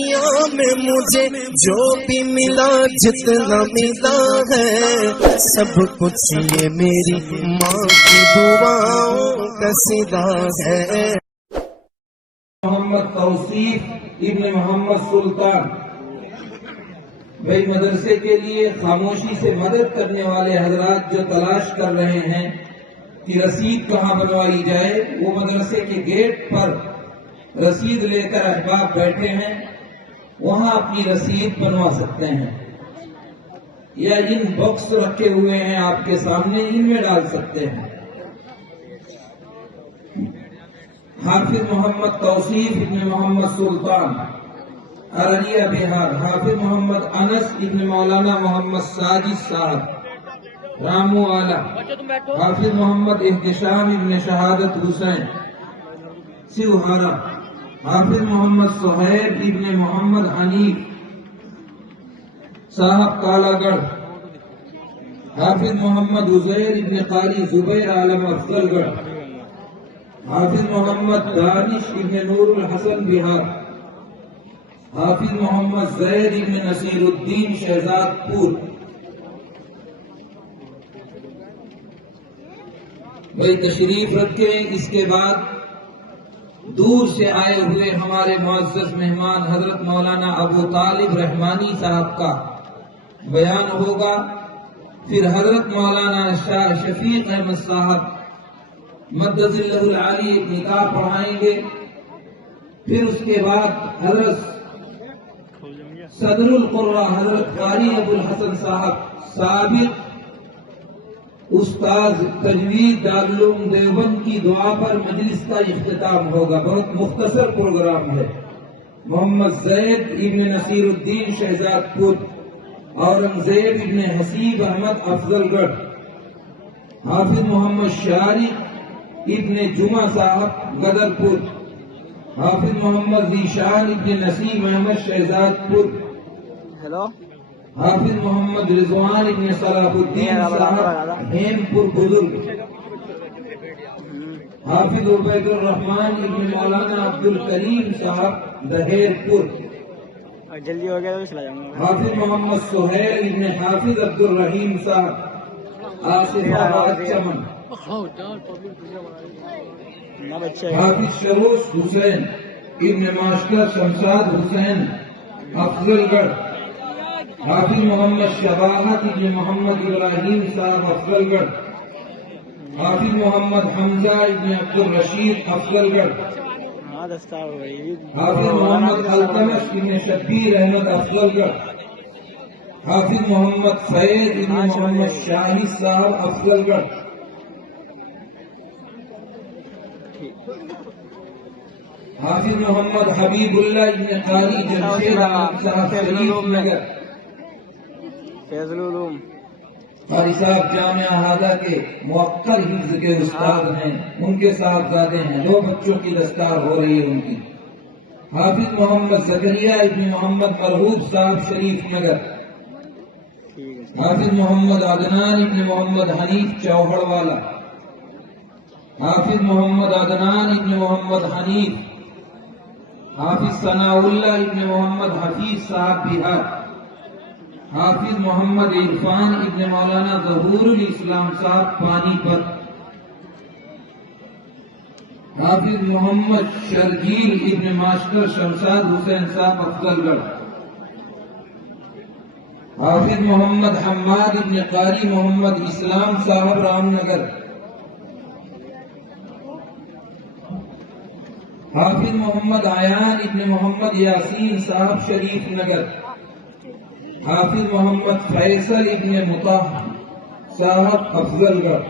دنیا میں مجھے جو بھی ملا جتنا ملا ہے سب کچھ یہ میری ماں کی دعاؤں کا صدا ہے۔ محمد توصیف ابن محمد سلطان، بھائی مدرسے کے لیے خاموشی سے مدد کرنے والے حضرات جو تلاش کر رہے ہیں کہ رسید کہاں بنوائی جائے، وہ مدرسے کے گیٹ پر رسید لے کر احباب بیٹھے ہیں، وہاں اپنی رسید بنوا سکتے ہیں، یا ان باکس رکھے ہوئے ہیں آپ کے سامنے، ان میں ڈال سکتے ہیں۔ حافظ محمد توصیف ابن محمد سلطان، ارریہ بہار۔ حافظ محمد انس ابن مولانا محمد ساجد صاحب، رامو آلہ۔ حافظ محمد احتشام ابن شہادت حسین، سیوہارا۔ حافظ محمد سہیب ابن محمد حنیف صاحب، کالا گڑھ۔ حافظ محمد عزیر ابن قاری زبیر عالم افضل گڑھ۔ حافظ محمد دانش ابن نور الحسن، بہار۔ حافظ محمد زید ابن نصیر الدین، شہزاد پور۔ بھائی تشریف رکھیں۔ اس کے بعد دور سے آئے ہوئے ہمارے معزز مہمان حضرت مولانا ابو طالب رحمانی صاحب کا بیان ہوگا، پھر حضرت مولانا شاہ شفیق احمد صاحب مدد اللہ العالی نکاح پڑھائیں گے، پھر اس کے بعد حضرت صدر القرآ حضرت قاری ابو الحسن صاحب سابق استاذ تجوید دارالعلوم دیوبند کی دعا پر مجلس کا اختتام ہوگا۔ بہت مختصر پروگرام ہے۔ محمد زید ابن نصیر الدین، شہزاد پور۔ اورنگزیب ابن حسیب احمد، افضل گڑھ۔ حافظ محمد شارق ابن جمعہ صاحب، غدر پور۔ حافظ محمد ذیشان ابن نسیم احمد، شہزاد پور۔ حافظ محمد رضوان ابن صلاح الدین صاحب، ہیم پور بزرگ۔ حافظ عبید الرحمن ابن مولانا عبد الکریم صاحب، دہیر پور۔ جلدی ہو گیا تو چلا جاؤں گا۔ حافظ محمد سہیل ابن حافظ عبد الرحیم صاحب، آصف آباد، چمن۔ حافظ شروش حسین ابن ماسٹر شمشاد حسین، افضل گڑھ۔ حافظ محمد شباہت ابن محمد ابراہیم صاحب، افضل گڑھ۔ حافظ محمد حمزہ ابن عبد الرشید، افضل گڑھ۔ حافظ محمد التمش ابن شبیر احمد، افضل گڑھ۔ حافظ محمد فیض ابن محمد شاہی صاحب، افضل گڑھ۔ حافظ محمد حبیب اللہ ابن قاری جمشید صاحب، شریف نگر۔ فیض العلوم قاری صاحب جامعہ ہادہ کے موقر حفظ کے استاد ہیں، ان کے صاحبزادے ہیں، 2 بچوں کی دستار ہو رہی ہے ان کی۔ حافظ محمد زکریا ابن محمد مرحوب صاحب، شریف نگر۔ حافظ محمد عدنان ابن محمد حنیف، چوہڑ والا۔ حافظ محمد عدنان ابن محمد حنیف۔ حافظ ثناء اللہ ابن محمد حفیظ صاحب، بہار۔ حافظ محمد عرفان ابن مولانا ظہور الاسلام صاحب، پانی پت۔ حافظ محمد شرجیل ابن ماسٹر شمشاد حسین صاحب، افضل گڑھ۔ حافظ محمد حماد ابن قاری محمد اسلام صاحب، رام نگر۔ حافظ محمد عیان ابن محمد یاسین صاحب، شریف نگر۔ حافظ محمد فیصل ابن مطاہ صاحب، افضل گڑھ۔